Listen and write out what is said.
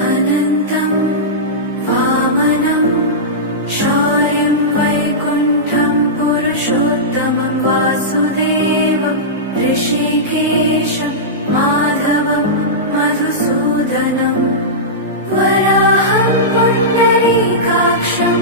अनन्तं वामनं शौर्यं वैकुण्ठं पुरुषोत्तमं वासुदेवं ऋषिकेशं माधवं मधुसूदनं वराहं पुण्डरीकाक्षं